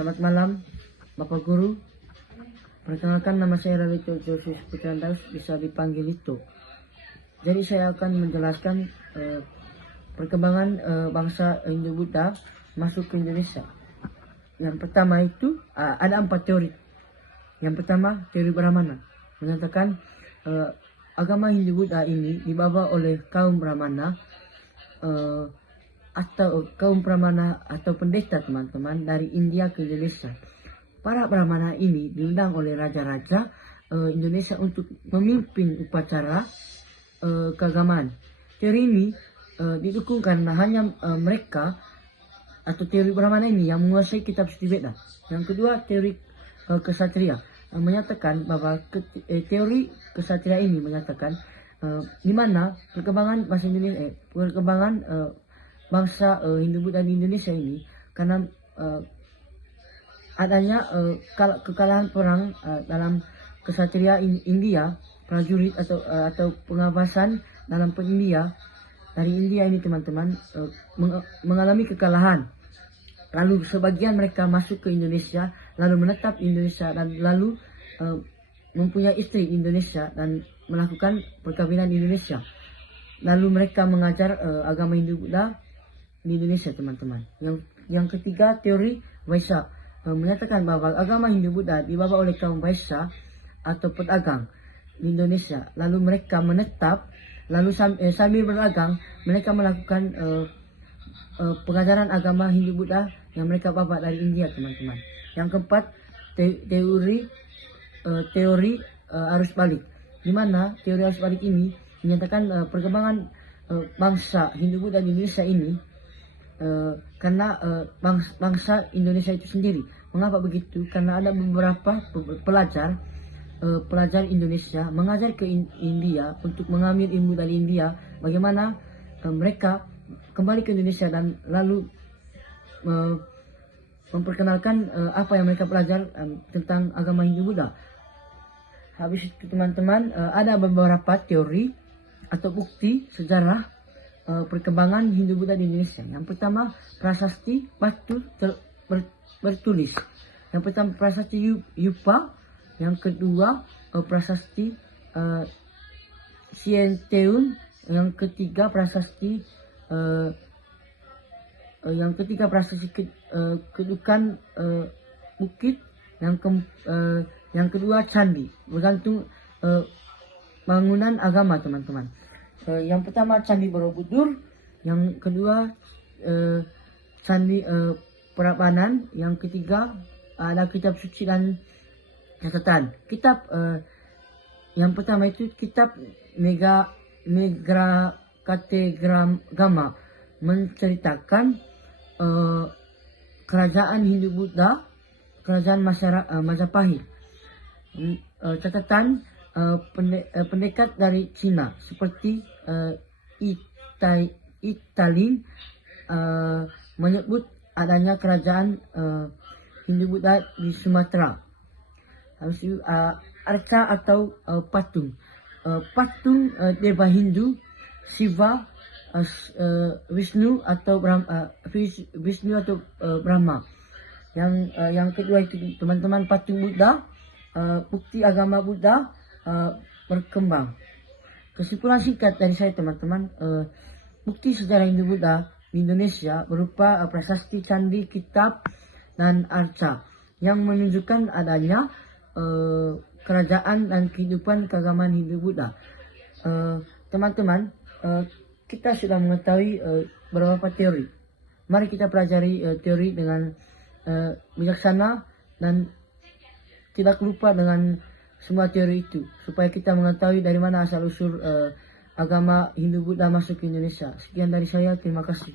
Selamat malam, Bapak Guru. Perkenalkan, nama saya Ravito Josius Putrandaus, bisa dipanggil Lito. Jadi saya akan menjelaskan perkembangan bangsa Hindu-Buddha masuk ke Indonesia. Yang pertama itu ada 4 teori. Yang pertama, teori Brahmana, menyatakan agama Hindu-Buddha ini dibawa oleh kaum Brahmana atau kaum Brahmana atau pendeta, teman-teman, dari India ke Indonesia. Para Brahmana ini diundang oleh raja-raja Indonesia untuk memimpin upacara keagamaan. Teori ini didukung karena hanya mereka atau teori Brahmana ini yang menguasai kitab Suci Veda. Yang kedua, teori kesatria menyatakan bahwa teori kesatria ini menyatakan di mana perkembangan bangsa Indonesia, bangsa Hindu-Buddha di Indonesia ini karena adanya kekalahan perang dalam kesatria India, prajurit atau pengawasan dalam India dari India ini, teman-teman, mengalami kekalahan. Lalu sebagian mereka masuk ke Indonesia, lalu menetap di Indonesia dan lalu mempunyai istri di Indonesia dan melakukan perkawinan di Indonesia. Lalu mereka mengajar agama Hindu-Buddha di Indonesia, teman-teman. Yang ketiga, teori Vaisya menyatakan bahwa agama Hindu-Buddha dibawa oleh kaum Vaisya atau pedagang di Indonesia. Lalu mereka menetap, lalu sambil berdagang mereka melakukan pengajaran agama Hindu-Buddha yang mereka bawa dari India, teman-teman. Yang keempat, teori arus balik, di mana teori arus balik ini menyatakan perkembangan bangsa Hindu-Buddha di Indonesia ini karena bangsa Indonesia itu sendiri. Mengapa begitu? Karena ada beberapa pelajar Indonesia mengajar ke India untuk mengambil ilmu dari India, bagaimana mereka kembali ke Indonesia dan lalu memperkenalkan apa yang mereka pelajari tentang agama Hindu-Buddha. Habis itu, teman-teman, ada beberapa teori atau bukti sejarah perkembangan Hindu-Buddha di Indonesia. Yang pertama, prasasti batu bertulis. Yang pertama, prasasti Yupa. Yang kedua, prasasti Sienteun. Yang ketiga, prasasti Kedukan Bukit. Yang kedua, candi, bergantung bangunan agama, teman-teman. Yang pertama, Candi Borobudur. Yang kedua, Candi Prambanan. Yang ketiga, ada kitab suci dan catatan. Kitab yang pertama itu kitab Megrakategrama, menceritakan kerajaan Hindu-Buddha, kerajaan Majapahit. Catatan pendekat dari Cina seperti Italin menyebut adanya kerajaan Hindu-Buddha di Sumatera. Habis itu arca atau patung. Patung dewa Hindu, Shiva, Vishnu atau Brahma. Yang kedua itu, teman-teman, patung Buddha, bukti agama Buddha berkembang. Kesimpulan singkat dari saya, teman-teman, bukti sejarah Hindu-Buddha di Indonesia berupa prasasti, candi, kitab, dan arca yang menunjukkan adanya kerajaan dan kehidupan keagamaan Hindu-Buddha. Teman-teman, kita sudah mengetahui beberapa teori. Mari kita pelajari teori dengan bijaksana dan tidak lupa dengan semua teori itu, supaya kita mengetahui dari mana asal-usul agama Hindu-Buddha masuk ke Indonesia. Sekian dari saya, terima kasih.